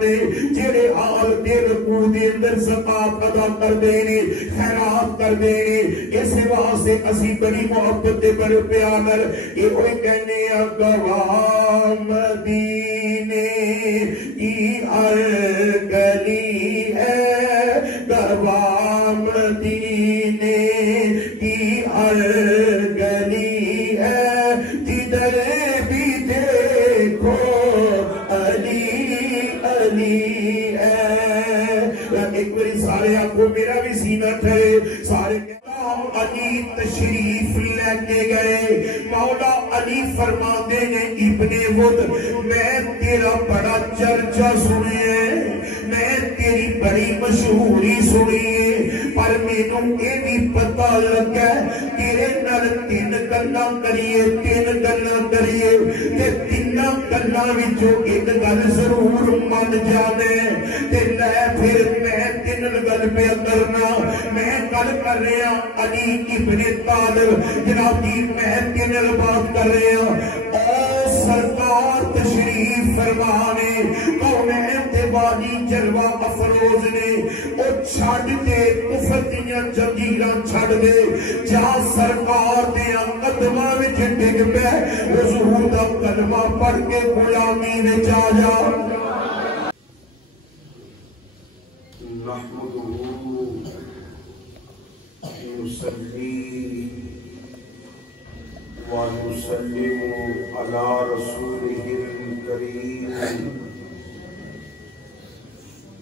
دے جڑے حال دے رکوع دے اندر زکات ادا کر دینے خیرات کر دینے اس واسطے اسی بڑی محبت دے بڑے پیار نال اے ہوئے کہنے گواہ مدینے کی ہر گلی ہے گواہ مدینے کی ہر گلی ہے جدھر بھی دیکھو علی علی ہے ایک باری سارے آنکھوں میرا بھی سینہ ٹھہرے سارے علی تشریف لے کے گئے مولا علی فرماتے ہیں ابن ود میں تیرا بڑا چرچا سنے میں تیری بڑی مشہوری سنی پر مینوں یہ بھی پتہ لگا تیرے نال تین گلاں کریے تے تیناں گلاں وچوں ایک گل ضرور من جانے تے لے پھر میں تین گل پہ کرنا میں گل کر رہا علی ابن طالب جناب جی میں تین بات کر رہا او سرکار تشریف فرمانے کونین تے والی جلوہ افروز نے او چھڑ دے کفر دیاں جنجیراں چھڑ دے جا سرکار دیاں قدماں وچ ڈگ پے حضور دا کلمہ پڑھ کے غلامی وچ آ جا نحمدہ نصلی ونسلم علی رسولہ الکریم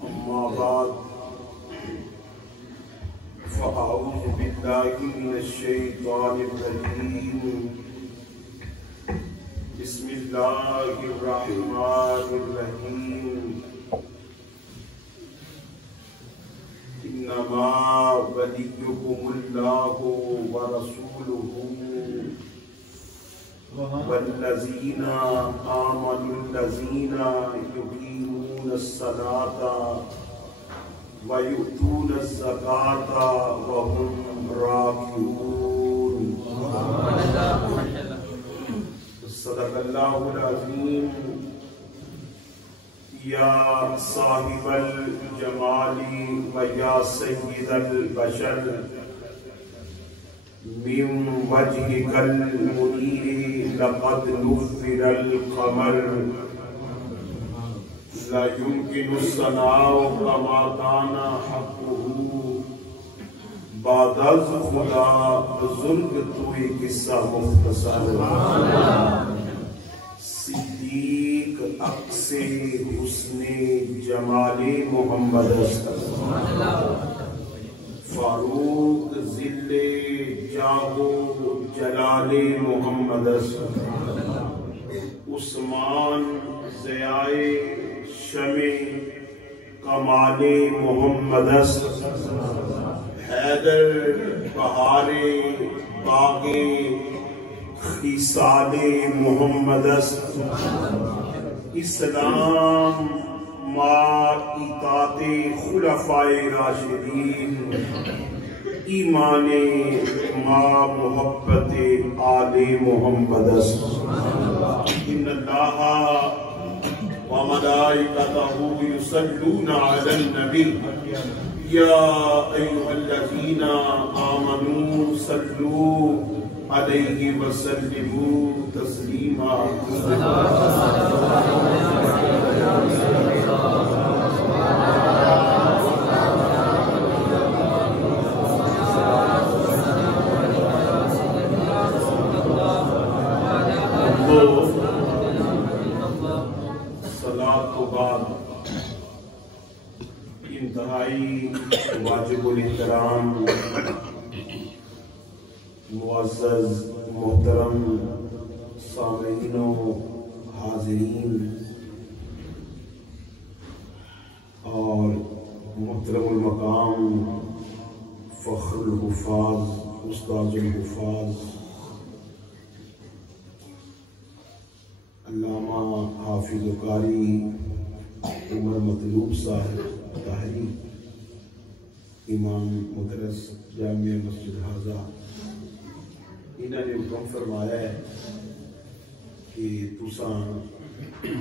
اما بعد فاعوذ باللہ من الشیطان الرجیم بسم اللہ الرحمن الرحیم انما ولیکم اللہ ورسولہ والذین آمنوا الذین یقیمون الصلاة ویؤتون الزکاة وهم راکعون صدق اللہ العظیم یا صاحب الجمال و یا سید البشر من وجهك المنیر لقد نفر القمر لا يمكن الثناء كما كان حقه بعد از خدا بزرگ توی قصہ مختصر صدیق عکس حسن جمال محمد فاروق ذل جاہ جلال محمد عثمان ضیاء شمع کمال محمد حیدر بہار باغ خصال محمد اسلام ما اطاعت خلفاء راشدین ایمان ما محبت آل محمد ان اللہ وملائکتہ یصلون علی النبی یا ایھا الذین آمنوا صلوا علیہ وسلموا تسلیما صلاة و بعد انتہائی واجب الاحترام معزز محترم سامعین و حاضرین اور محترم المقام فخر الحفاظ استاذ الحفاظ علامہ حافظ قاری عمر مطلوب صاحب طاہری امام مدرس جامعہ مسجد حاضہ انہوں نے حکم فرمایا ہے کہ تساں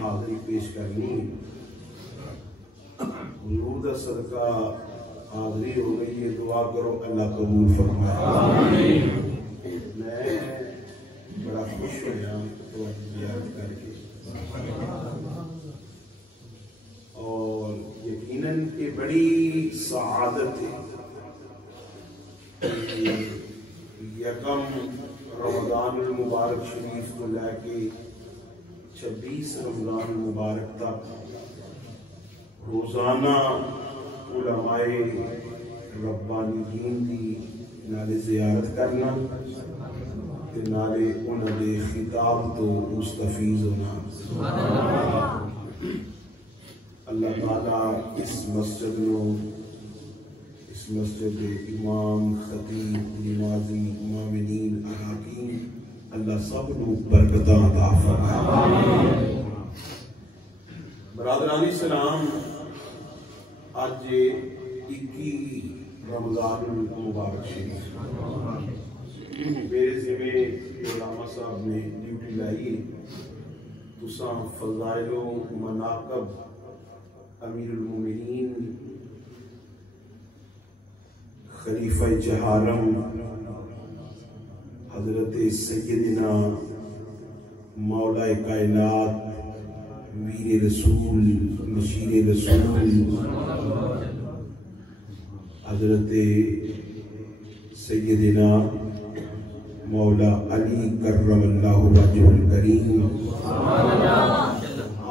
حاضری پیش کرنی حضور دا صدقہ حاضری ہو گئی ہے، دعا کرو اللہ قبول فرمائے۔ میں بڑا خوش ہوا تو زیارت کر کے، اور یقیناً کہ بڑی سعادت ہے کہ یکم رمضان المبارک شریف کو لے کے 26 رمضان المبارک تک روزانہ علماء ربانیین دی نالے زیارت کرنا تے نالے انہاں دے خطاب تو مستفیض ہونا۔ اللہ تعالیٰ اس مسجد نو، اس مسجد دے امام، خطیب، نمازی، مومنین، اراکین، اللہ سب نو برکتاں عطا فرمائے۔ برادرانی سلام، آج 21 رمضان المبارک شریف میرے ذمہ علامہ صاحب نے ڈیوٹی لائی، تساں فضائل و مناقب امیر المومنین خلیفہ چہارم حضرت سیدنا مولا کائنات ویر رسول مشیر رسول حضرت سیدنا مولا علی کرم اللہ وجہ الکریم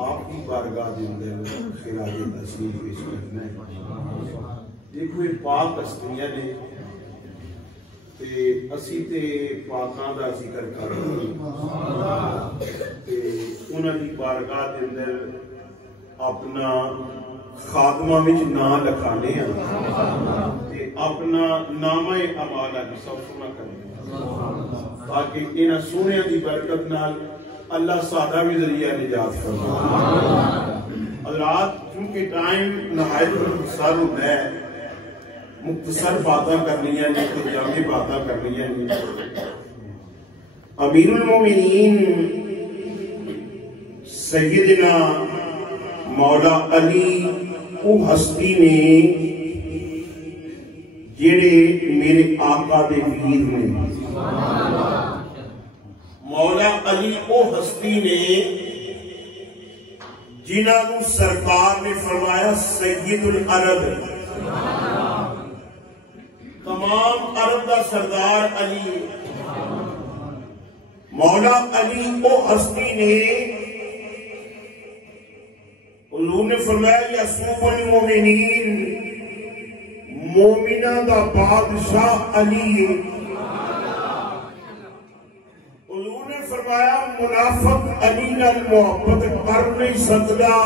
آپ کی بارگاہ کے اندر خراج تحسین پیش کرنا ہے۔ دیکھو یہ پاک ہستیاں نے تے اسی تے پاکاں دا ذکر کر رہے تے انہاں دی بارگاہ دے اندر اپنا خاتمہ وچ نام لکھانے ہیں تے اپنا نامہ اعمال سب سنا کرنے تاکہ انہاں سونیاں دی برکت نال اللہ سادہ بھی ذریعہ نجات فرمائے۔ حضرات چونکہ ٹائم نہایت مختصر ہوتا ہے، مختصر باتاں کرنی ہیں نہیں جامع باتاں کرنی ہیں نہیں۔ امیر المومنین سیدنا مولا علی وہ ہستی نے جڑے میرے آقا دے ویر نے، مولا علی وہ ہستی نے جنہاں نو سرکار نے فرمایا سید العرب، تمام عرب دا سردار علی۔ مولا علی وہ ہستی نے حضور نے فرمایا یسوع المومنین، مومنہ دا بادشاہ علی۔ حضور نے فرمایا منافق علی نال محبت کر نہیں سکتا،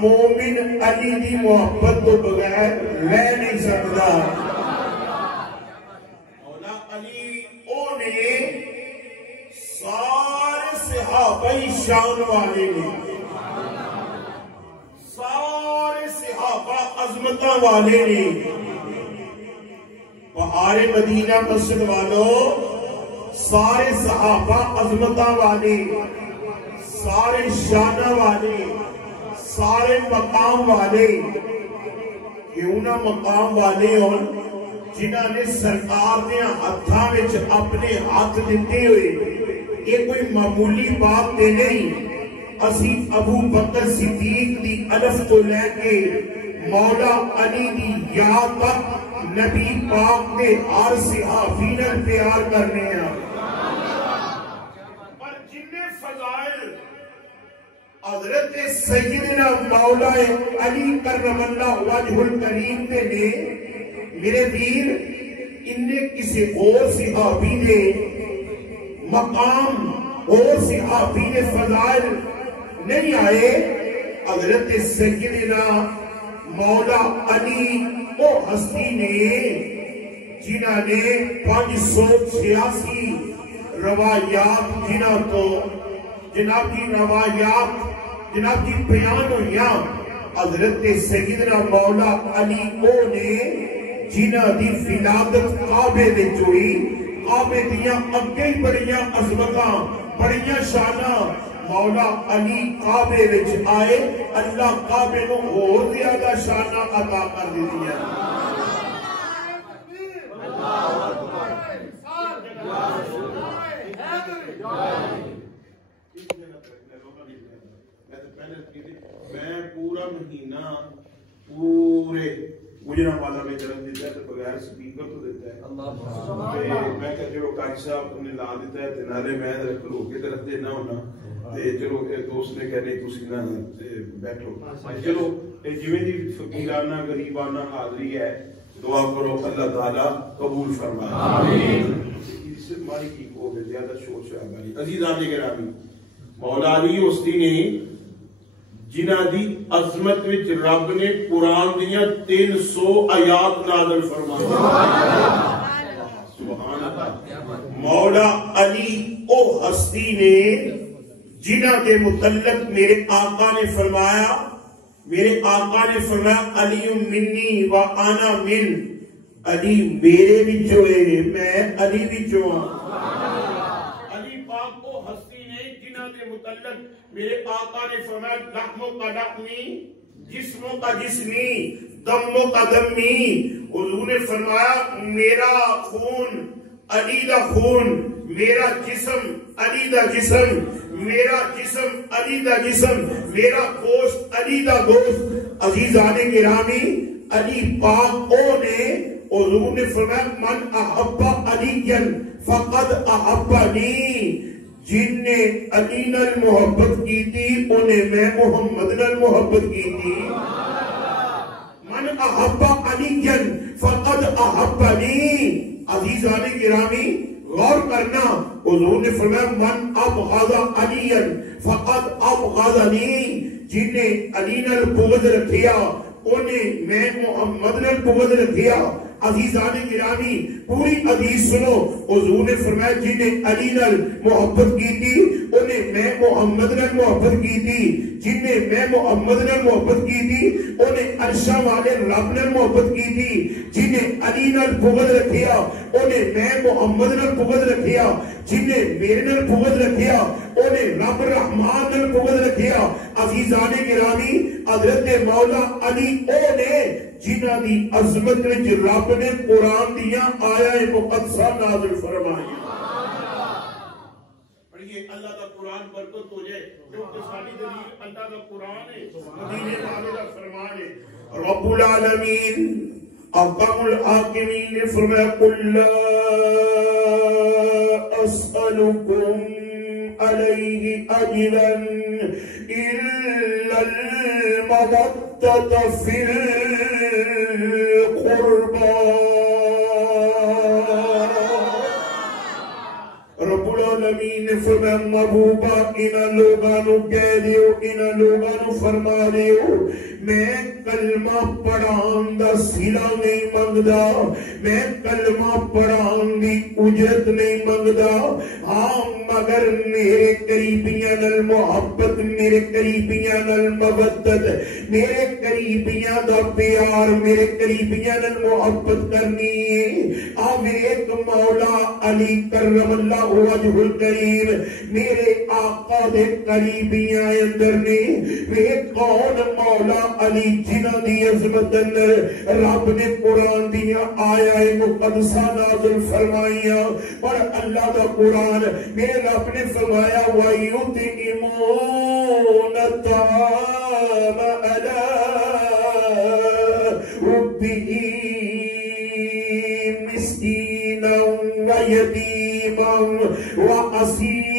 مومن علی دی محبت تو بغیر رہ نہیں سکتا۔ مولا علی او نے سارے صحابہ شان والے نے، سارے صحابہ عظمتاں والے نے۔ بہار مدینہ مسجد والوں، سارے صحابہ عظمتاں والے، سارے شانہ والے، سارے مقام والے، کیوں نہ مقام والے ہون جنہاں نے سرکار نے ہتھاں وچ اپنے ہاتھ دیتے ہوئے، یہ کوئی معمولی بات تے نہیں۔ اسی ابو بکر صدیق دی الف تو لے کے مولا علی دی یاد تک نبی پاک نے ہر صحابی نال پیار کرنے ہیں۔ پر جنہیں فضائل حضرت سیدنا مولا علی کرم اللہ وجہ الکریم نے میرے دین انہیں کسی اور صحابی نے مقام اور صحابی نے فضائل نہیں آئے۔ حضرت سیدنا مولا علی وہ ہستی نے جنہاں نے 586 روایات جنہاں تو جناب کی روایات جناب کی بیان ہوئیاں حضرت سیدنا مولا علی او نے جنہاں دی ولادت کعبے دے چوئی، کعبے دیاں اگے بڑیاں عظمتاں، بڑیاں شاناں، مولا علی کعبے وچ آئے اللہ کعبے کو اور زیادہ شانہ عطا کر دیتی ہے میں پورا مہینہ پورے گجرا والا میں جنم دیتا ہے تو بغیر سپیکر تو دیتا ہے میں کہتے ہو کاج صاحب تم نے لا دیتا ہے تنارے میں رو کے طرف دینا ہونا چلو دوست نے کہنے تسی نہ بیٹھو چلو جویں دی فقیرانہ غریبانہ حاضری ہے دعا کرو اللہ تعالیٰ قبول فرمائے آمین اس سے ہماری کی کو زیادہ شور سے ہماری عزیزان گرامی مولا علی ہستی نے جنہ دی عظمت وچ رب نے قرآن دیاں 300 آیات نازل فرمائی سبحان اللہ مولا علی او ہستی نے جنہ کے متعلق میرے آقا نے فرمایا علی منی و انا من علی میرے وچوں ہے میں علی وچوں ہاں علی پاک کو ہستی نے جنہ کے متعلق میرے آقا نے فرمایا لحموں کا لحمی جسموں کا جسمی دموں کا دمی حضور نے فرمایا میرا خون علی دا خون میرا جسم علی دا جسم میرا جسم علی دا جسم میرا گوشت علی دا گوشت عزیزان گرامی علی پاک او نے حضور نے فرمایا من احب علی فقد احبنی جن نے علی نال محبت کی تھی انہیں میں محمد نال محبت کی تھی من احب علی فقد احبنی عزیزان گرامی غور کرنا حضور نے فرمایا من ابغض علی فقد ابغضنی جن نے علی نال بغض رکھیا انہیں میں محمد نال بغض رکھیا عزیزان گرامی پوری حدیث سنو حضور نے فرمایا جن نے علی نال محبت کی تھی انہیں میں محمد نال محبت کی تھی جن نے میں محمد نال محبت کی تھی انہیں عرشہ والے رب نال محبت کی تھی جن نے علی نال بغض رکھیا انہیں میں محمد نال بغض رکھیا جن نے میرے نال بغض رکھیا انہیں رب رحمان نال بغض رکھیا عزیزان گرامی حضرت مولا علی او نے جنہ دی عظمت وچ رب نے قرآن دیا آیا مقدسہ نازل فرمائی پڑھئے اللہ کا قرآن برکت ہو جائے کیونکہ ساری دلیل اللہ کا قرآن ہے مدینے والے کا فرمان ہے رب العالمین احکم الحاکمین نے فرمایا قل لا اسألکم علیہ اجرا الا المودۃ فی القربى رب العالمین نے فرمایا محبوبہ انہاں لوگاں نو کہہ دیو انہاں لوگاں نو فرما دیو میں کلمہ پڑھان دا صلہ نہیں منگدا میں کلمہ پڑھان دی اجرت نہیں منگدا ہاں مگر میرے قریبیاں نال محبت میرے قریبیاں نال مودت میرے قریبیاں دا پیار میرے قریبیاں نال محبت کرنی ہے آ ایک مولا علی کرم اللہ وجہ الکریم میرے آقا دے قریبیاں اندر نے وہ کون مولا علی جنہ دی عظمت اندر رب نے قرآن دیا آیا مقدسہ نازل فرمائیاں اور اللہ دا قرآن میرے رب نے فرمایا وَيُطْعِمُونَ الطَّعَامَ عَلَىٰ حُبِّهِ مِسْكِينًا وَيَتِيمًا وَأَسِيرًا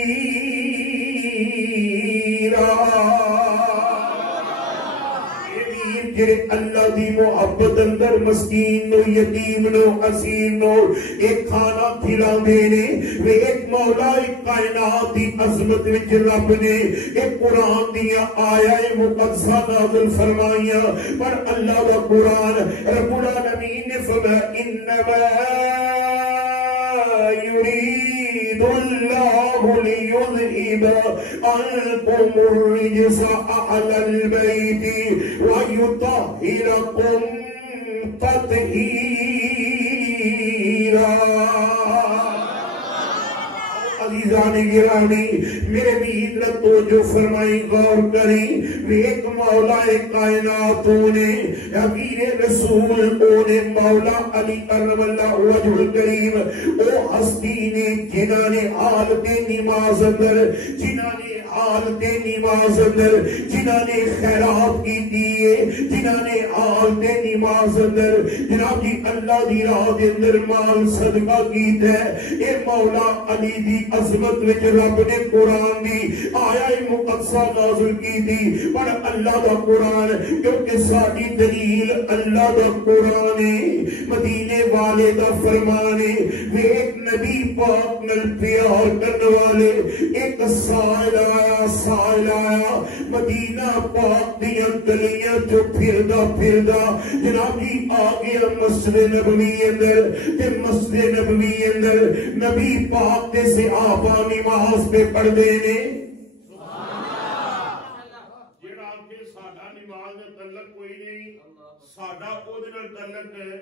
جڑے اللہ دی محبت اندر مسکین نو یتیم نو اسیر نو ایک کھانا کھلا دینے وہ ایک مولا ایک کائنات دی عظمت وچ رب نے ایک قرآن دیا آیا مقدسہ نازل فرمائیاں پر اللہ دا قرآن رب العالمین نے فرمایا انما يريد الله ليذهب عنكم الرجس أهل البيت ويطهركم تطهيرا عزیزان گرامی میرے بھی توجہ فرمائی غور کریں ایک مولا کائنات نے امیر رسول اونے مولا علی کرم اللہ وجہ الکریم او ہستی نے جنہاں نے حالت نماز اندر جنہاں نے حالت نماز اندر جنہاں نے خیرات کی دیئے جنہاں نے حالت نماز اندر جناب جی اللہ دی راہ دے اندر مال صدقہ کیت ہے اے مولا علی دی عظمت وچ رب نے قرآن دی آیا مقدسہ نازل کی دی پر اللہ دا قرآن کیونکہ ساری دلیل اللہ دا قرآن مدینے والے دا فرمانے وہ ایک نبی پاک نل پیار کرنے والے ایک سائل آیا مدینہ پاک دیا گلیاں جو پھردا جناب جی آگیا مسجد نبوی اندر تے مسجد نبوی اندر نبی پاک تے صحابہ نماز پہ پڑھ دینے جیڑا آگے ساڑھا نماز میں تعلق کوئی نہیں ساڑھا اودنر تعلق ہے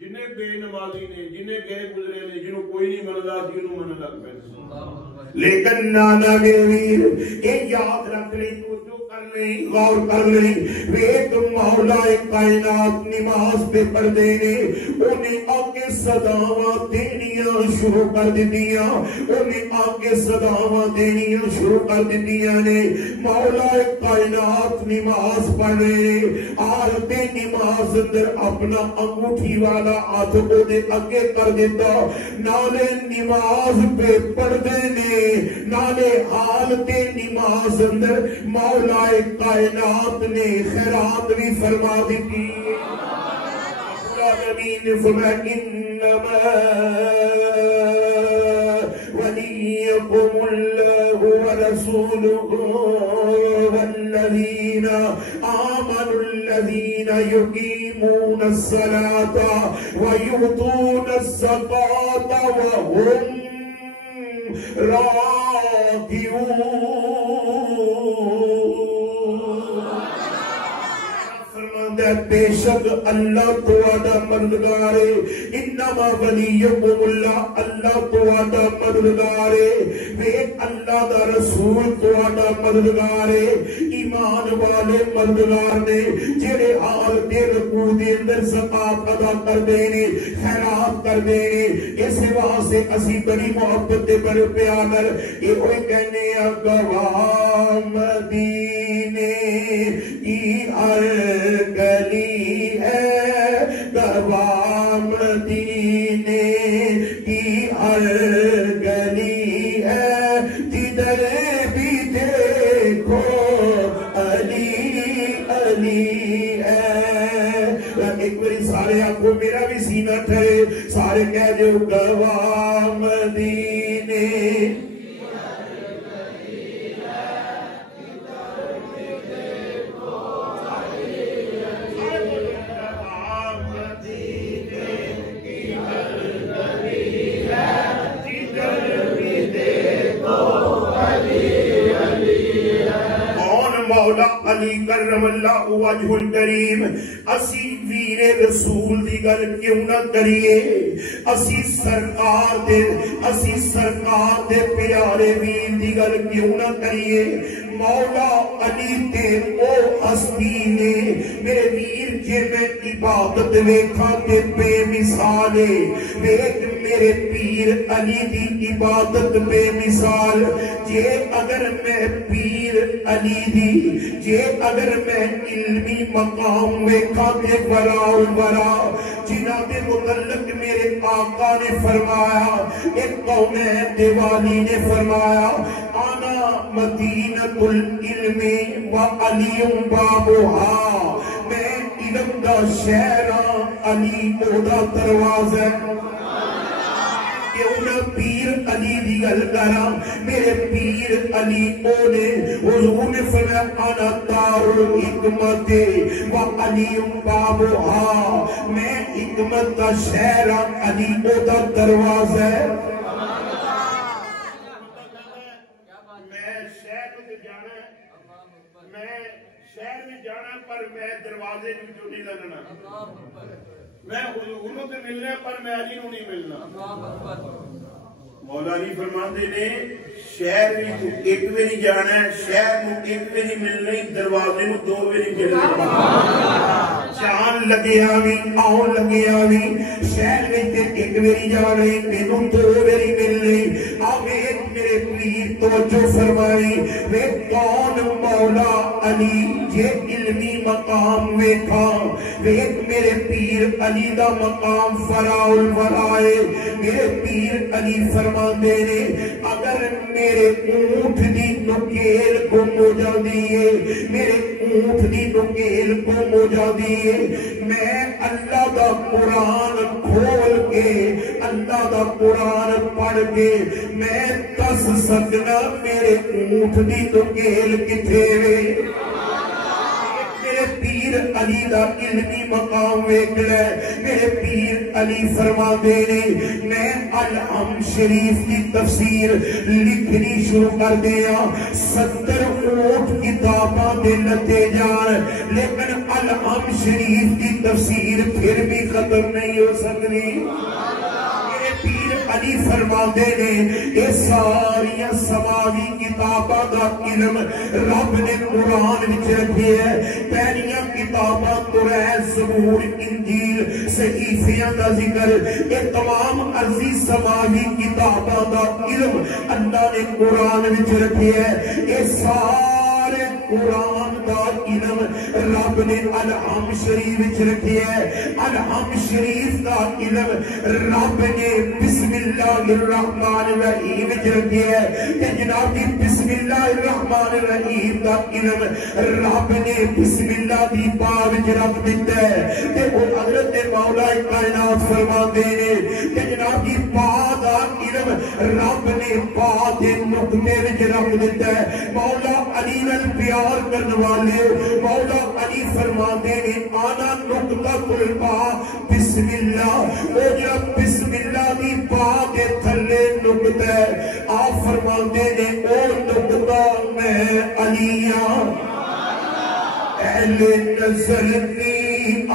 جنہیں بے نمازی نے جنہیں گئے گزرے نے جنہوں کوئی نہیں ملدا جنہوں من لگ پہ لیکن نانا میرے یہ یاد رکھ لیں تو کر لیں غور کر لیں ایک مولا کائنات نماز پہ پڑھ دینے انہیں آگے صداواں دینیاں شروع کر دیدیاں انہیں آگے صداواں دینیاں شروع کر دیدیاں نے مولا کائنات نماز پڑھ رہے آلت نماز اندر اپنا انگوٹھی والا ہاتھ کو دے آگے کر دیتا نالے نماز پہ پڑھ دینے نالے حالت نماز اندر مولا کائنات نے خیرات بھی فرما دیتی العالمین فرمایا انما ولیکم اللہ ورسولہ والذین آمنوا الذین یقیمون الصلاة ویؤتون الزکاة وهم راکعون بے شک اللہ تواڈا مددگار ہے انما ولیکم اللہ اللہ تواڈا مددگار ہے ایک اللہ دا رسول تواڈا مددگار ہے ایمان والے مددگار نے جڑے حال دے رکوع دے اندر زکات ادا کر دینے خیرات کر دینے اس واسطے اسی بڑی محبت دے بڑے پیار اے ہوئے کہنے گواہ مدینے کی گلی ہے گواہ مدینے کی ہر گلی ہے جدھر بھی دیکھو علی علی ہے ایک باری سارے آپ کو میرا بھی سینہ ٹھہرے سارے کہہ جو گواہ مدینے مولا علی کرم اللہ وجہ الکریم اسی ویر رسول دی گل کیوں نہ کریے اسی سرکار دے پیارے ویر دی گل کیوں نہ کریے مولا علی تے او ہستی نے میرے ویر جے میں عبادت ویکھا تے بے مثال ویکھ میرے پیر علی دی عبادت بے مثال جے اگر میں پیر علی دی جے اگر میں علمی مقام ویکھا تے برا جنہ دے متعلق میرے آقا نے فرمایا ایک قوم دیوالی نے فرمایا آنا مدینۃ العلم و علی بابها میں علم دا شہر علی دا دروازہ کیوں نہ پیر علی دی گل کراں میرے پیر علی او نے حضور نے فرمایا انا دار الحکمت و علی بابها میں حکمت دا شہر علی دا دروازہ شہر میں جانا پر میں دروازے جو نہیں لگنا میں حضور سے ملنا پر میں علی نو نہیں ملنا مولا علی فرماتے نے شہر بھی تو ایک ویری جانا ہے، شہر نو ایک ویری ملنا ہی، دروازے نو دو ویری ملنا، جان لگے آوی آن لگے آوی، شہر میں تے ایک ویری جانا ہے، مینوں دو ویری ملنے آوے میرے پیر توجہ فرمائی وے کون مولا علی جے علمی مقام ویکھا وے میرے پیر علی دا مقام فراء الورائے میرے پیر علی فرما دینے اگر میرے اونٹ دی نکیل گم ہو جاتی ہے میرے اونٹ دی نکیل گم ہو جاتی ہے میں اللہ دا قرآن کھول کے اللہ دا قرآن پڑھ کے میں دس سکنا میرے اونٹ دی نکیل کتھے وے میرے پیر علی دا علمی مقام ویکھ لے میرے پیر علی فرما دینے میں الحم شریف کی تفسیر لکھنی شروع کر دیا 70 اونٹ کتاباں دے لتے جان لیکن الحم شریف کی تفسیر پھر بھی ختم نہیں ہو سکتی پیر علی فرما دینے یہ ساری سماوی کتاباں دا علم رب نے قرآن وچ رکھے ہے پہلیاں کتاباں قرآن زبور انجیل صحیفیاں دا ذکر یہ تمام عرضی سماوی کتاباں دا علم اللہ نے قرآن وچ رکھے ہے یہ سارے قرآن دا علم رب نے الحم شریف وچ رکھے ہے الحم شریف دا علم رب نے بسم اللہ الرحمن الرحیم وچ رکھے ہے کہ جناب دی بسم اللہ الرحمن الرحیم دا علم رب نے بسم اللہ دی با وچ رکھ دیتا ہے تے او حضرت مولا کائنات فرماتے ہیں کہ جناب دی با دا علم رب نے با دے نقطے وچ رکھ دیتا ہے مولا علی نال پیار کرنے والے مولا علی فرماتے ہیں آنا نقطہ کل با بسم اللہ او جب بسم اللہ دی با دے تھلے نقطہ آپ فرماتے ہیں او نقطہ میں علیہ اہل نظر کی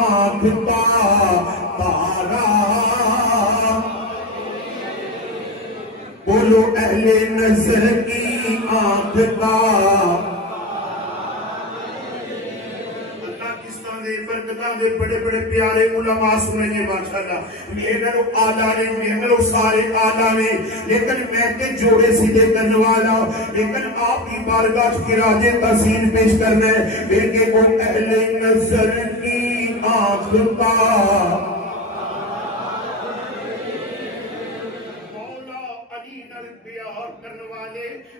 آنکھ تارا بولو اہل نظر کی آنکھ تارا برکتاں دے بڑے بڑے پیارے علماء سنیں گے ماشاءاللہ لیکن آلہ نے محمل سارے آلہ نے لیکن میں کے جوڑے سیدھے کرنے والا لیکن آپ کی بارگاہ کی راج تحسین پیش کرنا ہے بلکہ وہ اہل نظر کی آنکھ کا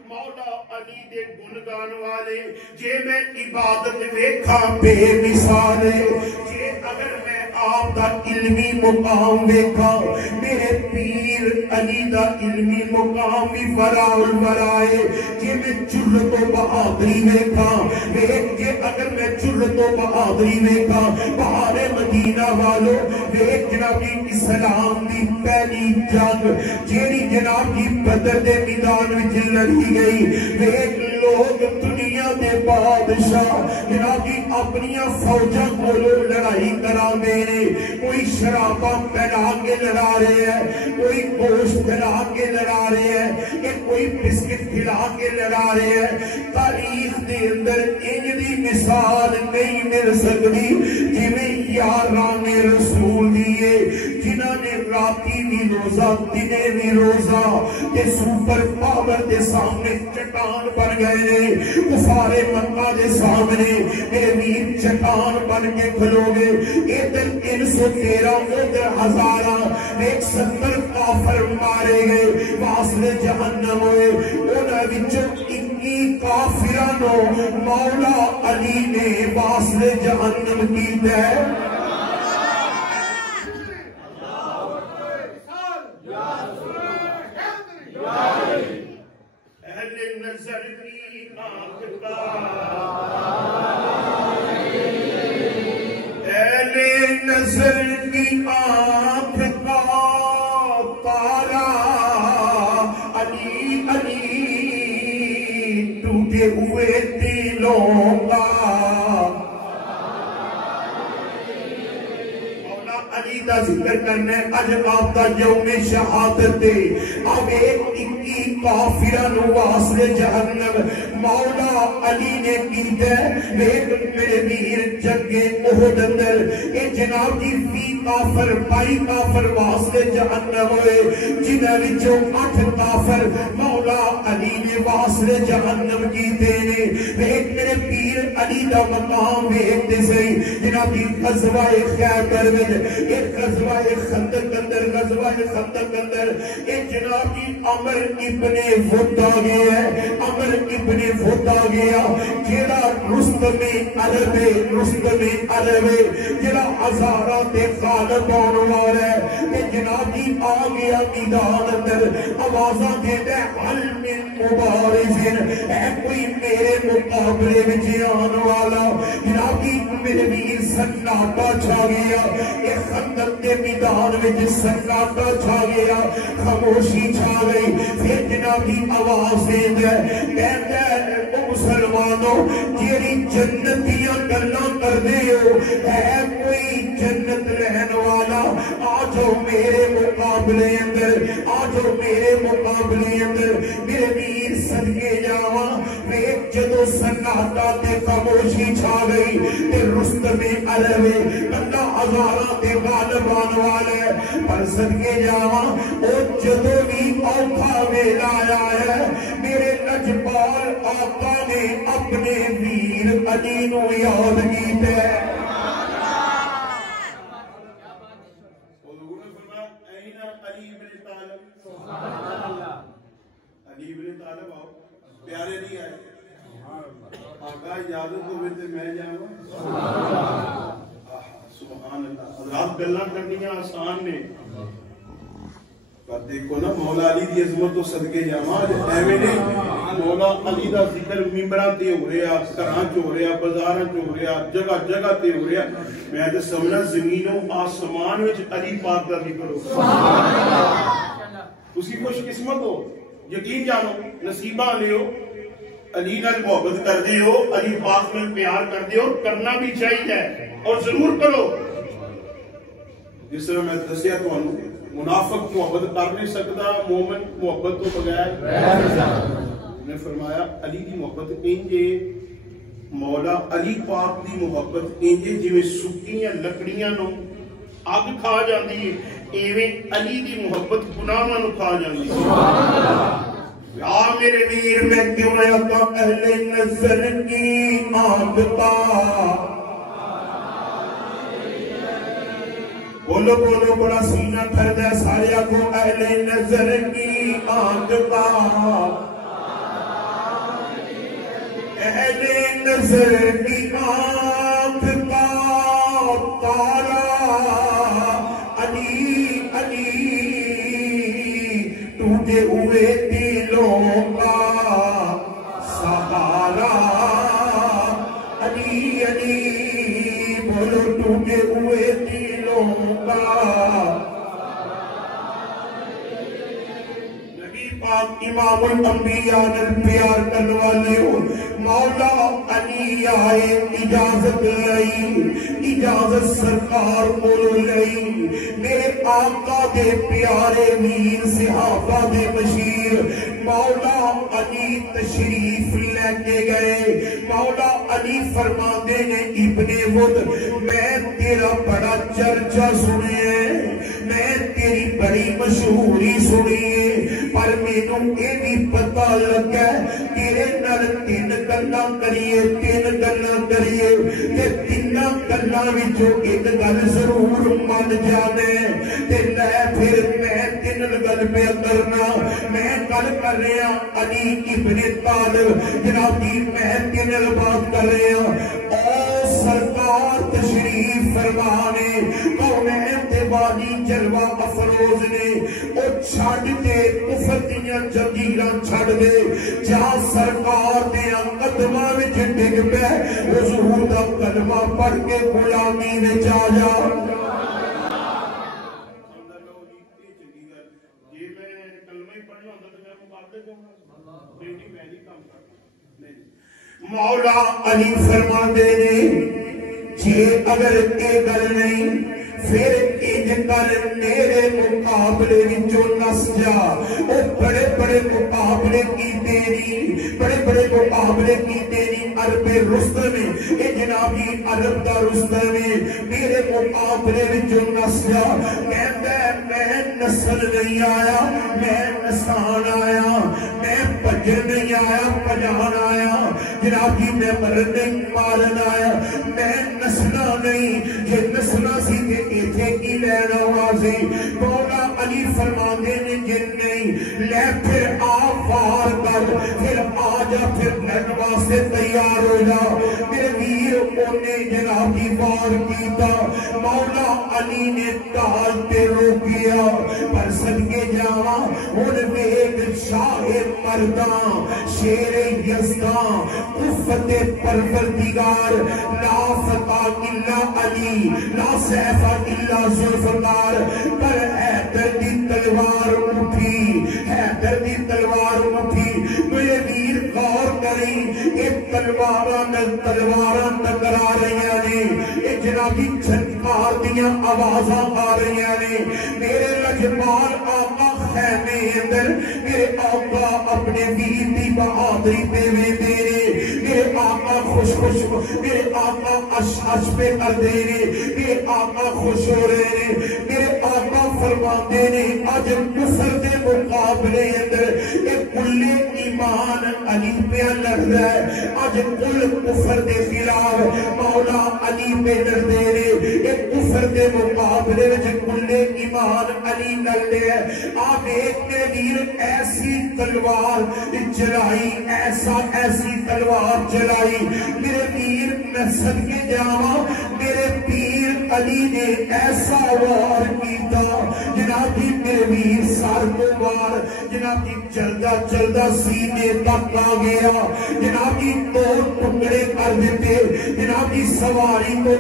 مولا علی دے گنگان والے جے میں عبادت ویکھا بے مثال جے اگر میں آپ دا علمی مقام ویکھا میرے پیر علی دا علمی مقام بھی فراء الورائے جے میں جرت و بہادری ویکھا جے اگر میں جرت و بہادری ویکھا بہار مدینہ والو ویکھ جنابی اسلام دی پہلی جنگ جیڑی جناب کی بدر دے میدان وچ لڑی گئی ویکھ لوگ دنیا دے بادشاہ جناب کی اپنیاں فوجاں کو لڑائی کرا دینے کوئی شراباں پھیلا کے لڑا رہے ہیں کوئی گوشت پھیلا کے لڑا رہے ہیں کہ کوئی بسکٹ کھلا کے لڑا رہے ہیں تاریخ دے اندر انجلی مثال نہیں مل سکتی جنہیں یاران رسول دیئے جنہاں نے راتی بھی روزہ دنے بھی روزہ کہ سوپر پاور دے سامنے چٹان بن گئے کفار مکہ دے سامنے میرے ویر چٹان بن کے کھلو گے ادھر 313 ادھر 1070 کافر مارے گئے واصل جہنم ہوئے انہاں وچوں 21 کافرانو مولا علی نے واصل جہنم کیتا ہے نظر کی آنکھ کا اہل نظر کی آنکھ کا تارا علی علی ٹوٹے ہوئے دلوں کا علی دا ذکر کرنا ہے اج آپ دا یوم شہادت دے اب ایک اکی کافران واسل جہنم مولا علی نے کیتا ہے میرے ویر جنگے احد اندر اے جناب دی 20 کافر 22 کافر واسل جہنم ہوئے جنہاں وچوں 8 کافر مولا علی نے واسل جہنم کیتے نے ویکھ میرے پیر علی دا مقام ویکھتے سہی جناب دی غزوہ خیبر وچ ایک غزوہ خندق اندر غزوہ خندق اندر اے جناب دی عمر ابن وط آ گیا ہے عمر ابن وط آ گیا جیڑا رستم عرب جیڑا ہزاراں تے غالب آن والا ہے تے جناب دی آ گیا میدان اندر آوازاں دیندا حل من مبارزن اے کوئی میرے مقابلے وچ آن والا جناب دی میرے ویر سناٹا چھا گیا اے خندق کے میدان وچ سناٹا چھا گیا خاموشی چھا گئی پھر جناب دی آواز دیندا کہندا او مسلمانوں جیڑی جنتیاں گلاں کردے ہو اے کوئی جنت رہن والا آ جاؤ میرے مقابلے اندر آ جاؤ میرے مقابلے اندر میرے ویر صدقے جاواں ویکھ جدوں سناٹا تے خاموشی چھا گئی تے رستم عرب بندہ ہزاراں تے غالب آن والا پر صدقے جاواں او جدوں بھی اوکھا ویلا آیا ہے میرے لجپال آقا نے اپنے ویر علی نو یاد کیتا ہے علی ابن طالب آؤ پیارے نہیں آئے آقا اجازت ہوئے تے میں جاؤں سبحان اللہ حضرات گلاں کرنیاں آسان نے پر دیکھو نا مولا علی دی عظمت تو صدقے جاواں ایویں نہیں مولا علی دا ذکر ممبراں تے ہو رہا گھراں چ ہو رہا بازاراں چ ہو رہا جگہ جگہ تے ہو رہا میں تے سمجھنا زمین و آسمان وچ علی پاک دا ذکر ہو سبحان اللہ تسی خوش قسمت ہو یقین جانو نصیبہ لیو علی نال محبت کر دے ہو علی پاک نال پیار کر دے ہو کرنا بھی چاہیے اور ضرور کرو جس طرح میں دسیا تانوں منافق محبت کر نہیں سکتا مومن محبت تو بغیر نے فرمایا علی دی محبت انجے مولا علی پاک دی محبت انجے جویں سکیاں لکڑیاں نو اگ کھا جاندی ہے ایویں علی دی محبت گناہاں نو کھا جاندی ہے سبحان اللہ یا میرے ویر میں کیوں نہ آقا اہل نظر کی آنکھ پا بولو بولو بڑا سینہ پھردہ سارے کو اہل نظر کی آنکھ پا اہل نظر کی آنکھ پا تارا علی علی ٹوٹے ہوئے دلوں کا سہارا علی علی بولو ٹوٹے ہوئے دلوں نبی پاک امام الانبیاء نے پیار کرنے والے ہو مولا علی آئے اجازت لئی اجازت سرکار بولو لئی میرے آقا دے پیارے ویر صحابہ دے بشیر مولا علی تشریف لے کے گئے مولا علی فرماندے نے ابن ود میں تیرا بڑا چرچا سنے میں تیری بڑی مشہوری سنی پر مینوں یہ بھی پتہ لگا تیرے نال 3 گلاں کریے 3 گلاں کریے تے 3 گلاں وچوں ایک گل ضرور من جانے تے لے پھر میں 3 گل پہ کرنا میں گل کر رہا علی ابن طالب جناب دی میں 3 بات کر رہا او سرکار تشریف فرمانے کونین تے وادی جلوہ افروز نے او چھڑ تے کفر دیاں جنگیراں چھڑ دے جہاں سرکار دیاں قدماں وچ ڈگ پے حضور دا کلمہ پڑھ کے غلامی وچ آ جا مولا علی فرما دے نے جے اگر اے گل نہیں پھر انج کر میرے مقابلے وچوں نس جا. او بڑے بڑے مقابلے کیتے نہیں, بڑے بڑے مقابلے کیتے نہیں. عرب رستم اے جنابی عرب دا رستم میرے مقابلے وچوں نس جا. کہندا میں نسل نہیں آیا, میں نسان آیا, میں بجن نہیں آیا, بجان آیا. جناب جی میں مرن نہیں, مارن آیا. میں نسلہ نہیں, یہ نسلہ سی کہ ایتھے کی لینا وازی. مولا علی فرماندے نے جن نہیں لے پھر آپ وار کر, پھر آجا, پھر لڑن واسطے تیار ہو جا. میرے ویر انہیں جناب جی وار کیتا. مولا علی نے ڈال پہ روکیا. پر صدقے جاواں ان ویگ شاہ مرداں, شیر یزداں, قوت پروردگار, لا فتح الا علی, لا سیف الا ذوالفقار. پر حیدر دی تلوار اٹھی, حیدر دی تلوار اٹھی. میرے ویر غور کریں, ایک تلواراں ٹکرا رہی نے, ایک جنابی چھنکار دیاں آوازاں آ رہی نے. میرے لجپال آقا خیمے اندر, میرے آقا اپنے ویر دی بہادری پہ ویندے نے. میرے آقا خوش خوش, میرے آقا اش پہ کر دے نے. میرے آقا خوش ہو رہے نے. میرے آقا فرماتے نے اج کفر دے مقابلے اندر ایک کل ایمان علی پہ لڑ رہا ہے. اج کل کفر دے خلاف مولا علی پہ لڑ دے نے. ایک کفر دے مقابلے وچ کل ایمان علی لڑ رہا ہے. آپ ایک کے ویر ایسی تلوار چلائی, ایسی تلوار چلائی. میرے پیر میں صدقے جاواں, میرے پیر علی نے ایسا وار کیتا. جناب جی میرے ویر سر کو وار, جناب جی چلدا چلدا سینے تک آ گیا. جناب جی دو ٹکڑے کر دیتے. جناب جی سواری کو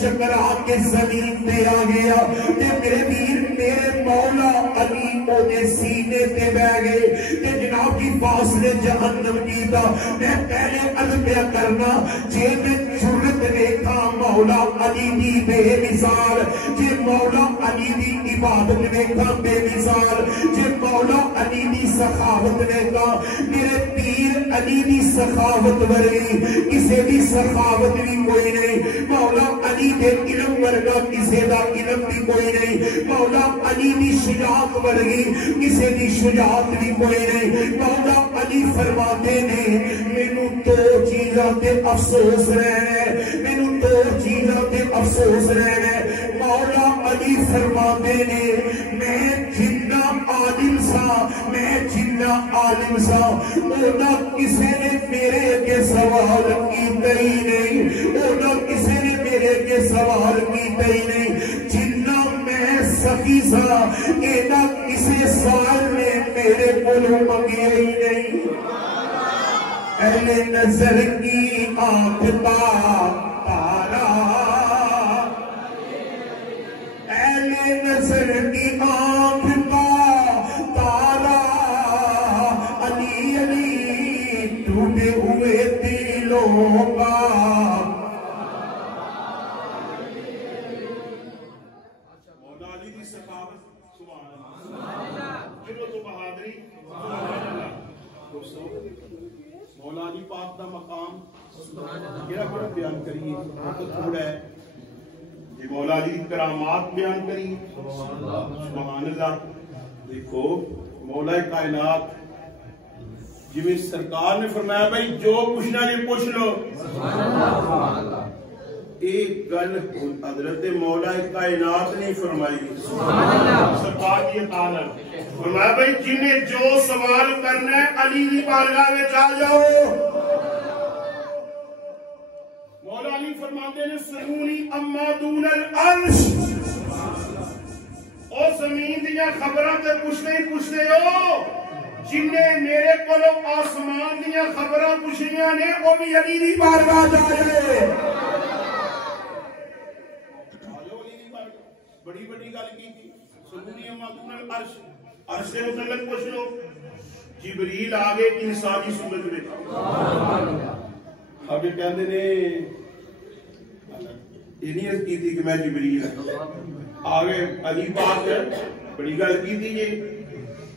چکرا کے زمین پہ آ گیا. میرے ویر میرے مولا علی کو دے سینے پہ بہ گئے. جناب جی فاصلے جہنم کی دا. میں پہلے عربیہ کرنا جے میں جرت دیکھا مولا علی دی بے مثال, جے مولا علی دی عبادت دیکھا بے مثال, جے مولا علی دی سخاوت دیکھا. میرے پیر علی دی سخاوت ورگی کسے دی سخاوت بھی کوئی نہیں. مولا علی دے علم ورگا کسے دا علم بھی کوئی نہیں. مولا علی دی شجاعت ورگی کسے دی شجاعت بھی کوئی نہیں. مولا علی فرماتے نے مینوں دو چیزاں تے افسوس رہنا, مینوں دو چیزاں تے افسوس رہنا. مولا علی فرماتے نے میں جنہ عالم سا, میں جنہ عالم سا, اونا کسے نے میرے کے سوال کیتا ہی نہیں. اونا کسے نے میرے کے سوال کیتا ہی نہیں. جنہ میں سخی سا, اینا کسے سال نے میرے کولوں منگے ہی نہیں. اہل نظر کی آنکھ تارا, اہل نظر کی آنکھ کا تارا, علی علی ٹوٹے ہوئے دلوں کا. مولا علی دی سخاوت سبحان اللہ, چلو تو بہادری سبحان اللہ. مولا علی پاک دا مقام کیا بڑا بیان کریے, بہت تھوڑا ہے. یہ مولا علی کرامات بیان کریے سبحان اللہ. دیکھو مولا کائنات جی سرکار نے فرمایا بھائی جو پوچھنا جی پوچھ لو. ایک گل حضرت مولا کائنات نے فرمائی سرکار کی اطاعت. فرمایا بھائی جنہیں جو سوال کرنا ہے علی کی بارگاہ میں آ جاؤ. مولا علی فرماتے ہیں سنونی اما دون العرش, او زمین دیا خبراں تے پوچھتے ہی پوچھتے ہو. جنہیں میرے کولو آسمان دیا خبراں پوچھیاں نے وہ بھی علی دی بارگاہ جا رہے. بڑی بڑی گل کی تھی. سنونی اما دون العرش, عرش سے متعلق پوچھ لو. جبریل آگے انسانی صورت میں ابھی کہتے نے یہ نہیں عرض کی تھی کہ میں جبریل آگے علی پاک بڑی گل کی تھی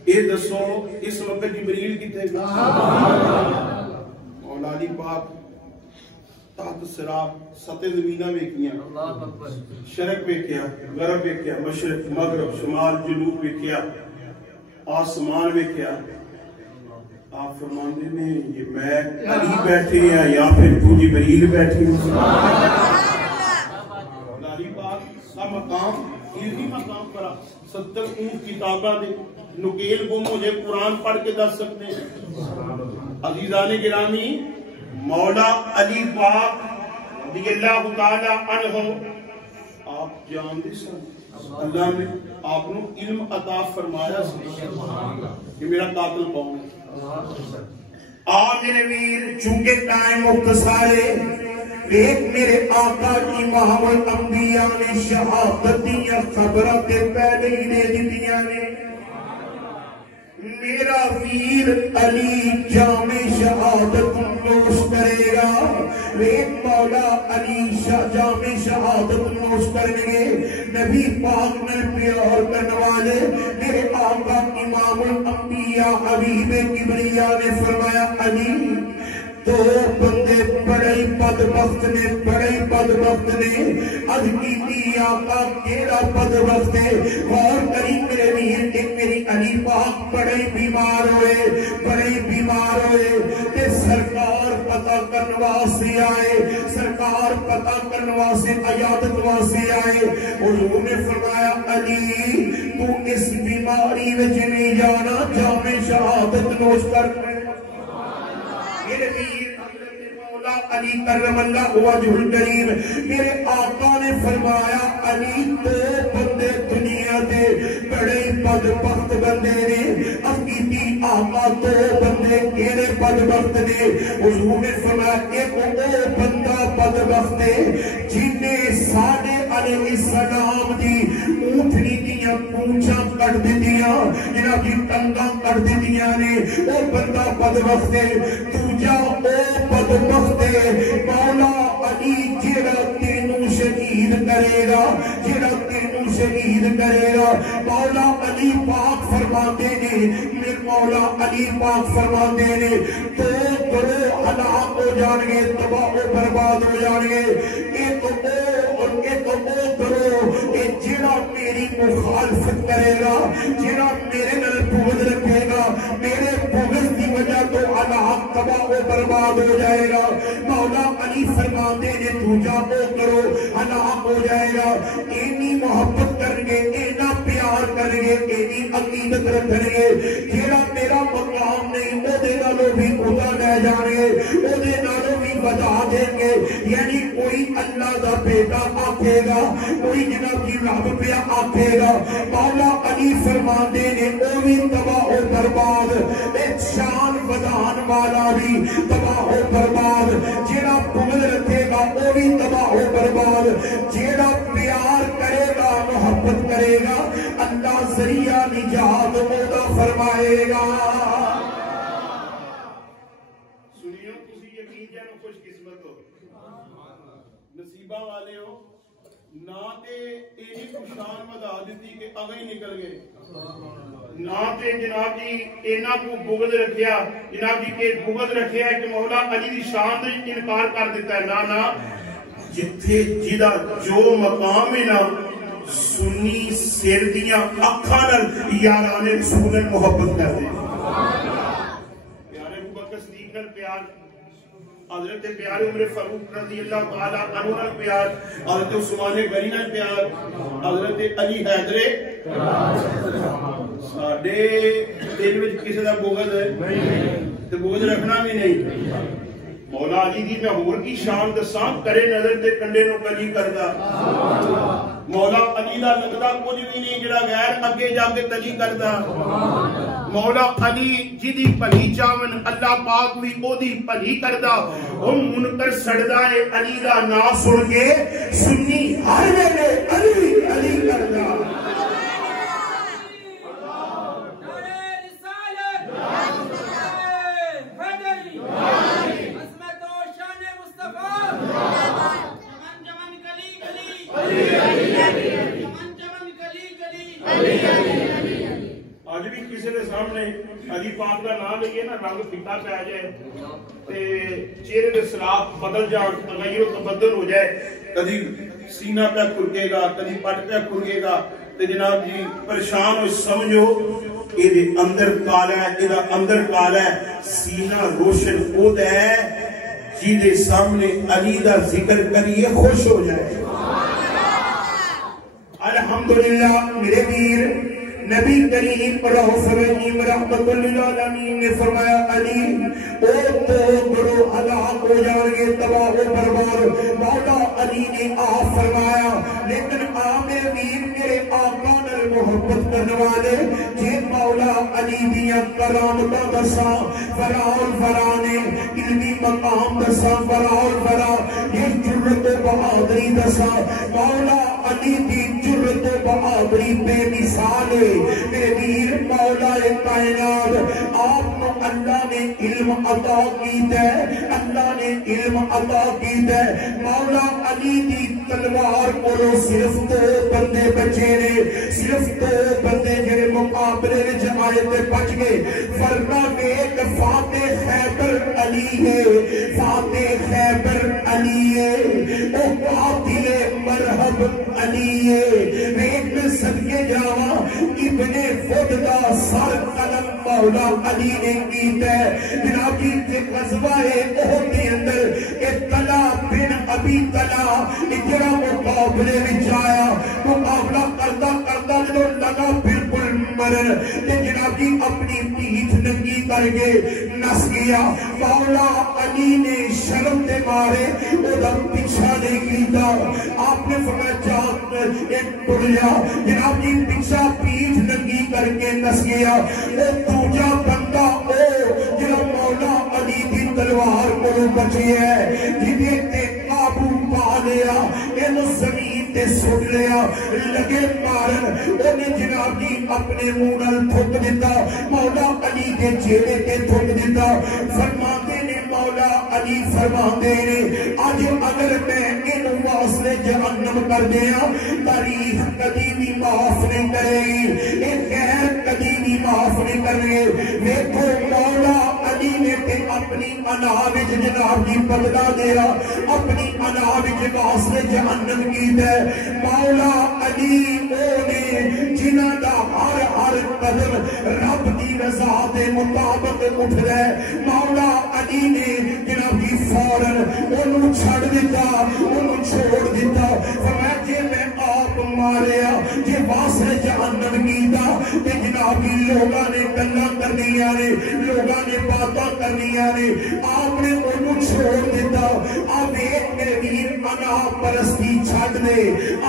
یہ دسو اس وقت جبریل کتنے مولا علی پاک تحت سراب سطح زمینہ ویکھیاں شرق ویکھیا غرب ویکھیا مشرق مغرب شمال جنوب ویکھیا آسمان ویکھیا آپ فرماندے نے یہ میں علی بیٹھے ہیں یا پھر تو جبریل بیٹھے ہیں علی پاک کا مقام یہ مقام پر 70 اونٹ کتابہ دے نکیل گم ہو جائے قرآن پڑھ کے دس سکتے ہیں عزیزان گرامی مولا علی پاک رضی اللہ تعالی عنہ آپ جانتے سن اللہ نے آپ نے علم عطا فرمایا کہ میرا قاتل کون ہے میرے ویر چونکہ ٹائم مختصر ہے ایک میرے آقا امام الانبیاء نے شہادت دیا خبروں کے پہلے ہی دے دیا نے میرا ویر علی جامع شہادت نوش کرے گا ایک مولا علی جامع شہادت نوش کریں گے نبی پاک میں پیار کرنے والے میرے آقا امام الانبیاء حبیب کبریا نے فرمایا علی تو بندے بڑے بدبخت نے اج کی آقا کیڑا بدبخت ہے غور کری میرے ویر کہ میری علی پاک بڑے بیمار ہوئے تے سرکار پتہ کرنے واسطے آئے سرکار پتہ کرنے واسطے عیادت واسطے آئے حضور نے فرمایا علی تو اس بیماری میں نہیں جانا جامع شہادت نوش کر میرے ویر علی کرم اللہ وجہ الکریم میرے آقا نے فرمایا علی تو بندے دنیا دے بڑے بدبخت بندے نے حقیقی آقا تو بندے کیڑے بدبخت نے حضور نے فرمایا ایک وہ بندہ بدبخت ہے جنہیں ساڑھے علیہ السلام دی اونٹنی دیا پونچھاں کٹ دیا جنہاں کی ٹنگاں کٹ دیا نے وہ بندہ بدبخت ہے دوجا وہ بدبخت مولا علی جیڑا تینوں شہید کرے گا مولا علی پاک فرماتے نے میرے مولا علی پاک فرماتے نے تو کرو ہلاک ہو جان گے تباہ و برباد ہو جان گے ایک وہ کرو کہ جیڑا میری مخالفت کرے گا جیڑا میرے نال بغض رکھے گا میرے بغض کی وجہ تو ہلاک تباہ و برباد ہو جائے گا مولا علی فرماتے نے دوجا وہ کرو ہلاک ہو جائے گا اینی محبت کریں گے اینا پیار کریں گے اینی عقیدت رکھیں گے جیڑا میرا مقام نہیں وہ دے نالوں بھی خدا لے جانے وہ دے نالوں بھی بتا دیں گے یعنی کوئی اللہ دا بیٹا آکھے گا کوئی جناب کی رب پہ آکھے گا مولا علی فرماتے نے وہ بھی تباہ و برباد ایک شان ودان والا بھی تباہ و برباد جیڑا بغض رکھے گا وہ بھی تباہ و برباد جیڑا پیار کرے گا محبت کرے گا اللہ ذریعہ نجات عطا فرمائے گا سنیو کسی یقین جانو خوش قسمت ہو نصیبہ والے ہو نہ تے ایہی خوشان ودا دیتی کہ اگے نکل گئے نہ تے جناب جی اینا کو بغض رکھیا جناب جی کے بغض رکھیا ہے کہ مولا علی دی شان دے انکار کر دیتا ہے نہ جتھے جدا جو مقام ہے نا سنی سر دیاں اکھاں نال یاران رسول محبت کر دے پیارے ابو بکر صدیق نال پیار حضرت پیارے عمر فاروق رضی اللہ تعالیٰ عنہ نال پیار حضرت عثمان غنی نال پیار حضرت علی حیدر ساڈے دل وچ کسی دا بغض ہے تے بغض رکھنا بھی نہیں مولا علی دی میں ہور کی شان دساں کرے نظر تے کنڈے نو کلی کردا مولا علی دا لگدا کچھ بھی نہیں جڑا غیر اگے جا کے کلی کردا مولا علی جدی بھلی چاون اللہ پاک بھی او دی بھلی کردا او منکر سڑدا ہے علی دا نام سن کے سنی ہر ویلے علی علی کردا کلی اج بھی کسی کے سامنے علی پاک کا نام لئیے نا رنگ پھیکا پہ آ جائے چہرے کے سراخ بدل جان تغیر و تبدل ہو جائے کدی سینہ پہ کھلکے گا کدی پٹ پہ کھلکے گا تو جناب جی پریشان ہو سمجھو یہ اندر کالا ہے یہ اندر کالا ہے سینہ روشن خود ہے جیدے سامنے علی دا ذکر کریے خوش ہو جائے الحمدللہ میرے ویر نبی کریم رؤوف رحیم رحمت للعالمین نے فرمایا علی او تو گروہ ہلاک ہو جائیں گے تباہ و برباد مولا علی نے فرمایا لیکن میرے ویر میرے آقا نال محبت کرنے والے جے مولا علی دیا کرامتاں دساں فراول فرانے علمی مقام دساں فراول فرا یہ جرت و بہادری دساں مولا علی دی جرت و بہادری بے مثال ہے میرے ویر مولا کائنات آپ کو اللہ نے علم عطا کیتا ہے اللہ نے علم عطا کیتا ہے مولا علی دی تلوار کو صرف دو بندے بچے نے صرف دو بندے جڑے مقابلے وچ آئے تے بچ گئے ورنہ ایک فاتح خیبر علی ہے فاتح خیبر علی ہے او قاتل مرحب علی ہے ایک صدقے جاواں ابن فد دا سر قلم مولا علی نے کیتا ہے جناب جی کے غزوہ احد کے اندر طلحہ بن ابی طلحہ جڑا مقابلے وچ آیا مقابلہ کرتا کرتا جو لگا بالکل مرن تے جناب جی اپنی پیٹھ ننگی کر کے نس گیا مولا علی نے شرم دے مارے او دا پیچھا نہیں کیتا آپ نے فرمایا جا ایک ٹریا جناب جی پیچھا پیٹھ ننگی کر کے نس گیا او دوجا بندہ او جڑا مولا علی دی تلوار کو بچی ہے جدے تے قابو پا لیا اینو زمین تے سٹ لیا لگے مارن انہیں جناب جی اپنے منہ نال تھک دیتا مولا علی کے چہرے تے تھک دیتا فرماتے نے مولا علی فرماتے نے آج اگر میں ان واسطے جہنم کر دیا تاریخ کبھی بھی معاف نہیں کرے گی ایک غیر کبھی بھی معاف نہیں کرے گی دیکھو مولا علی نے تے اپنی انا وچ جناب جی بدلا دیا اپنی انا وچ واسطے جہنم کی ہے مولا علی نے جنہ دا ہر ہر قدم رب دی رضا دے مطابق اٹھ رہے مولا علی نے جناب جی فوراً انہوں چھڑ دیتا انہوں چھوڑ دیتا فرمایا جے میں آپ ماریا جے واسطے جہنم کیتا تے جناب جی لوگاں نے گلاں کرنیاں نے لوگاں نے باتاں کرنیاں نے آپ نے انہوں چھوڑ دیتا آپ ایک میرے ویر انا پرستی چھڑ دے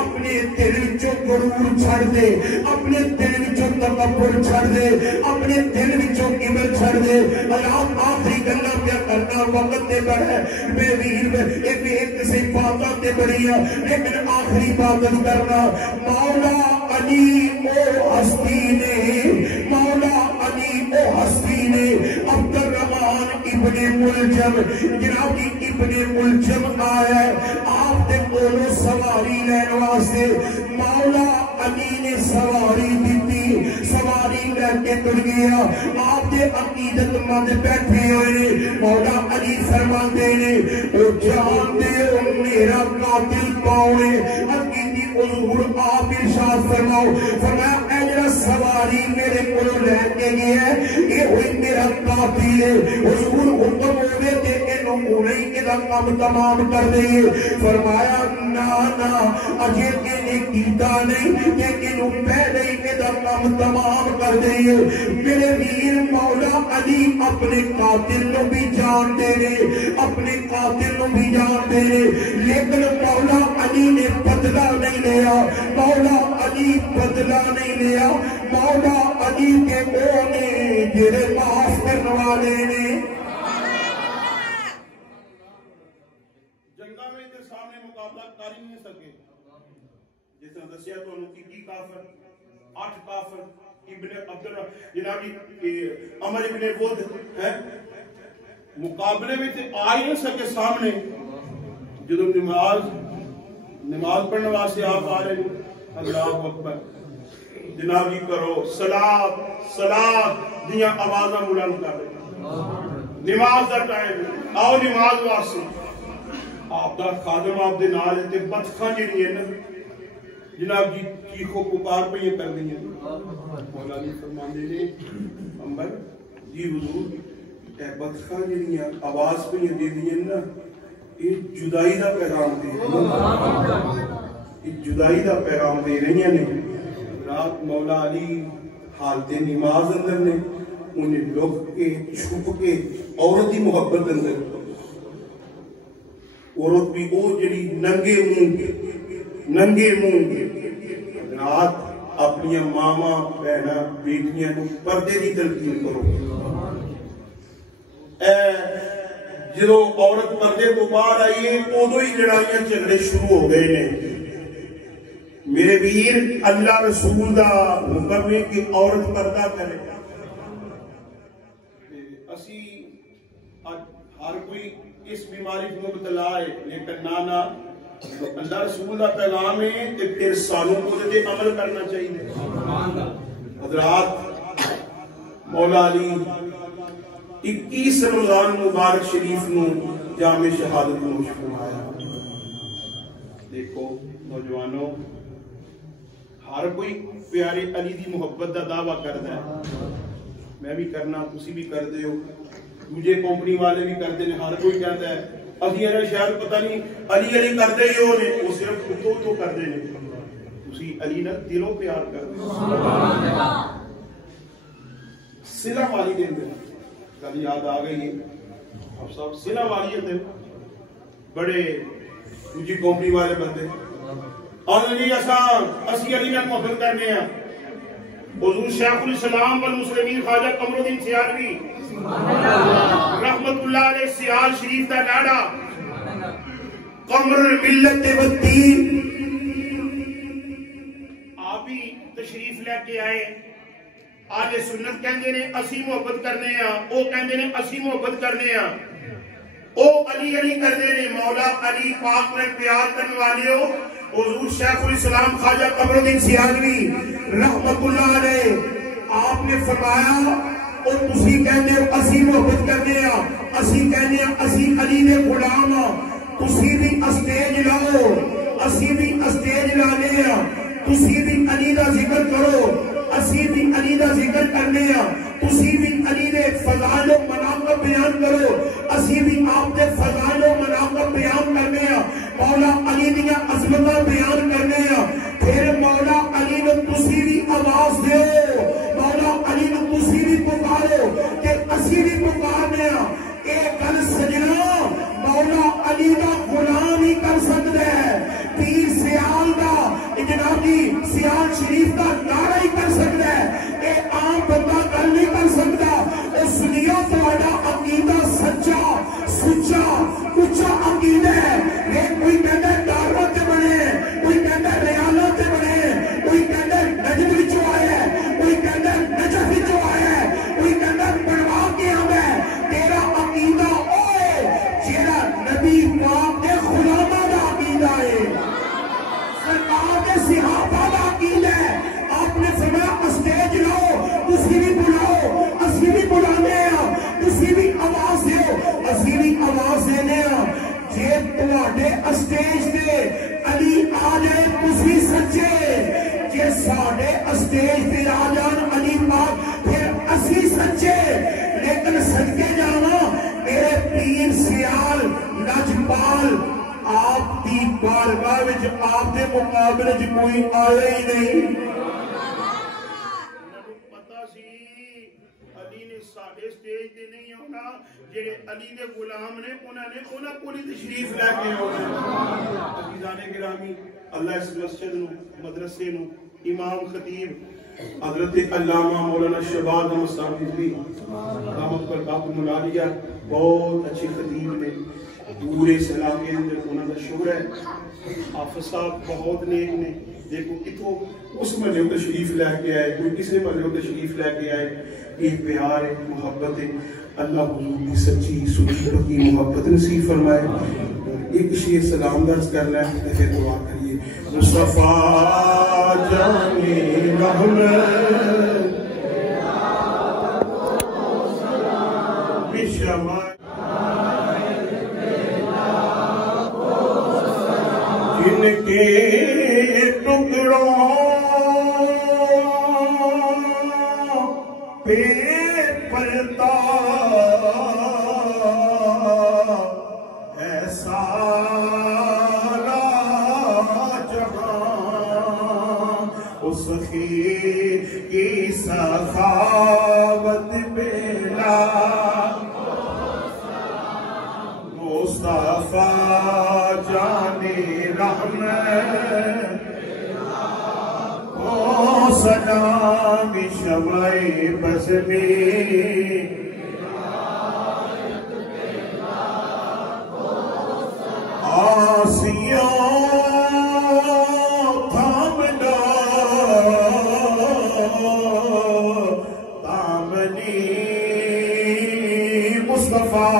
اپنے دل وچوں غرور چھڑ دے اپنے دل وچوں تکبر چھڑ دے اپنے دل وچوں کبر چھڑ دے اللہ آخری گلاں پیا کرنا وقت تے بڑھے میں ویر ایک سے باتاں تے بڑھیاں لیکن آخری بات کرنا مولا علی او ہستی نے مولا علی او ہستی نے عبد الرحمن ابن ملجم جناب کی ابن ملجم آیا ہے آپ دے کولو سواری لین واسطے مولا علی نے سواری دیتی سواری لے کے تر گیا آپ دے عقیدت مند بیٹھے ہوئے مولا علی فرماتے نے او جان دے میرا قاتل پاؤنے عقیدی حضور آپ ارشاد فرماؤ فرمایا اے جڑا سواری میرے کولو لے کے گیا ہے یہ ہوئی میرا قاتل ہے حضور حکم ہوئے تے انہوں انہیں ادھا کام تمام کر دئیے فرمایا نا اجے کے نے کیتا نہیں کہ انہوں پہلے ادھا کام تمام کر دئیے میرے ویر مولا علی اپنے قاتل نو بھی جان دے رہے اپنے قاتل نو بھی جان دے رہے لیکن مولا علی نے بدلہ نہیں لیا مولا علی بدلہ نہیں لیا مولا علی کے اونے جڑے معاف کرنے والے نے جنگا میں کے سامنے مقابلہ کر ہی نہیں سکے جس نے دسیا تو انہوں کی کافر 8 کافر ابن عبدالرحمن جناب عمر ابن ود ہے مقابلے میں تے آ ہی نہیں سکے سامنے جدو نماز پڑھنے واسطے آپ آ رہے ہیں، اللہ اکبر جناب جی کرو صلاۃ صلاۃ دیاں آوازاں بلند کر رہے، نماز دا ٹائم آؤ نماز واسطے، آپ دا خادم آپ دے نال تے بطخاں جڑیاں نا جناب جی چیخو پکار پہ یہ کر دیں مولا علی فرماندے نے امبر جی حضور اے بطخاں جڑیاں آواز پہ یہ دے دیں نا یہ جدائی دا پیغام دے یہ جدائی دا پیغام دے رہی ہیں رات مولا علی حالت نماز اندر نے انہیں لوگ کے چھپ کے عورت دی محبت اندر عورت بھی او جڑی ننگے منہ رات اپنی ماما بہنا بیٹیاں کو پردے دی تلقین کرو، اے جدو عورت پردے تو باہر آئی ہے ادو ہی لڑائیاں جھگڑے شروع ہو گئے نے۔ میرے ویر اللہ رسول دا حکم ہے کہ عورت پردہ کرے، اسی ہر کوئی اس بیماری کو مبتلا ہے لیکن نانا اللہ رسول دا پیغام ہے کہ پھر سانوں کو دے عمل کرنا چاہیے۔ حضرات مولا علی 21 رمضان مبارک شریف نو جامع شہادت نوش فرمایا۔ دیکھو نوجوانوں ہر کوئی پیارے علی دی محبت دا دعویٰ کرتا ہے، میں بھی کرنا تسی بھی کر دے ہو، مجھے کمپنی والے بھی کرتے ہیں، ہر کوئی کہتا ہے ابھی ایرے شاید پتہ نہیں علی علی کر دے ہی ہو نے، وہ صرف تو کر دے نے، اسی علی نہ دلوں پیار کر دے۔ صلہ والی دن دے کل یاد آ گئی ہے اب صاحب صلہ والی دن بڑے مجھے کمپنی والے بندے اور علی اسی علی نہ محبت کرنے ہیں، حضور شیخ الاسلام والمسلمین خواجہ قمر الدین سیالوی رحمت اللہ علیہ سیال شریف دا ڈاڑا قمر الملت والدین آپ بھی تشریف لے کے آئے۔ آل سنت کہندے نے اسی محبت کرنے ہیں، او کہندے نے اسی محبت کرنے ہیں، او علی علی کردے نے۔ مولا علی پاک میں پیار کرنے والے ہو حضور شیخ الاسلام خواجہ قمر الدین سیالوی رحمت اللہ علیہ آپ نے فرمایا او تسی کہنے اسی محبت کرنے ہیں، اسی کہنے اسی علی دے غلام ہاں، تسی بھی اسٹیج لاؤ، اسی بھی اسٹیج لانے ہیں، تسی بھی علی دا ذکر کرو، اسی بھی علی دا ذکر کرنے ہیں، تسی بھی علی دے فضائل و مناقب بیان کرو، اسی بھی آپ دے فضائل و مناقب بیان کرنے ہیں، مولا علی دیا عظمتاں بیان کرنے ہیں۔ پھر مولا علی نے تسی بھی آواز دیو، مولا علی نے تسی بھی پکارو کہ اسی بھی پکارنے ہیں۔ ایک گل سجنا مولا علی دا غلام ہی کر سکتا ہے، پیر سیال دا جناب جی سیال شریف دا نعرہ ہی کر سکتا ہے، اے عام بندہ گل نہیں کر سکتا۔ اس لیے تہاڈا عقیدہ سچا سچا اچا عقیدہ ہے، ایک کوئی کہتا ہے داروں تے بنے، کوئی کہتا ہے ریالوں تے بنے، کوئی کہتا ہے نجد وچوں آیا ہے، کوئی کہتا ہے نجف وچوں آیا ہے، کوئی کہتا ہے بنوا کے آیا ہے۔ تیرا عقیدہ اوے جیڑا نبی پاک دے غلاماں دا عقیدہ ہے، سرکار دے صحابہ دا عقیدہ ہے۔ آپ نے فرمایا اسٹیج لاؤ، تسی بھی بلاؤ، اسی بھی بلانے ہیں، تسی بھی آواز دیو، اسی بھی آواز دینے ہیں۔ جے تواڈے اسٹیج تے علی آ جائے تسی سچے، جے ساڈے اسٹیج تے آ جان علی پاک پھر اسی سچے۔ لیکن صدقے جاواں میرے پیر سیال لجپال آپ دی بارگاہ وچ آپ دے مقابلے وچ کوئی آیا ہی نہیں۔ پتہ سی علی نے ساڈے سٹیج تے نہیں ہونا، جڑے علی دے غلام نے انہاں کو تشریف لے کے آنا۔ عزیزان گرامی اللہ اس مسجد نو مدرسے نو امام خطیب حضرت علامہ مولانا شہباز احمد صاحب دامت پر باقی ملالیہ بہت اچھی خطیب نے، پورے اس علاقے اندر انہوں کا شکر ہے۔ حافظ صاحب بہت نیک نے، دیکھو کتوں اس محلے تشریف لے کے آئے، کوئی کسی محلے تشریف لے کے آئے، ایک پیار ہے، محبت ہے۔ اللہ حضور کی سچی سچی محبت نصیب فرمائے۔ ایک شیئر سلام درس کرنا ہے، پھر دعا کریے۔ مصطفیٰ جانی رحمت بشمع جن کے ٹکڑوں پہ پلتا ہے سارا جہاں، اس کی سخاوت بلا مصطفیٰ جانی رحمت سلام شمع بزمی آسیوں تھامنا تامنی مصطفیٰ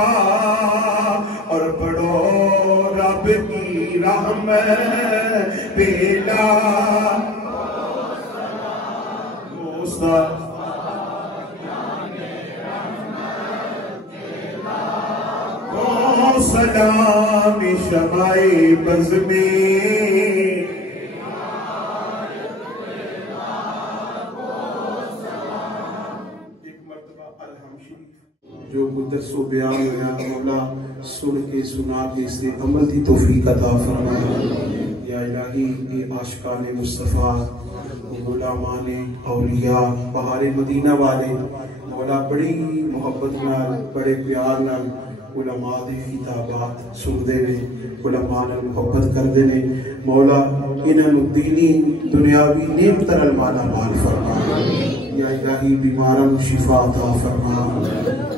اور پڑھو رب کی رحمت بیلا سلام شمع بزمی ایک مرتبہ الحم شریف جو قدس و بیان ہوا مولا سن کے سنا کے اس نے عمل کی توفیق عطا فرما یا الہی اے عاشقان مصطفیٰ غلامان اولیاء بہار مدینہ والے مولا بڑی محبت نال بڑے پیار نال علماء دے خطابات سن دے نے علماء نال محبت کر دے نے مولا انہاں نوں دینی دنیاوی نعمت نال مالا مال فرما یا الہی بیماراں نوں شفا عطا فرما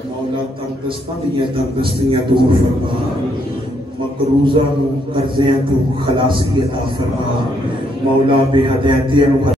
مولا تندرستاں دیاں تندرستیاں دور فرما مقروضاں نوں قرضیاں تو خلاصی عطا فرما مولا بے ہدایتیاں نوں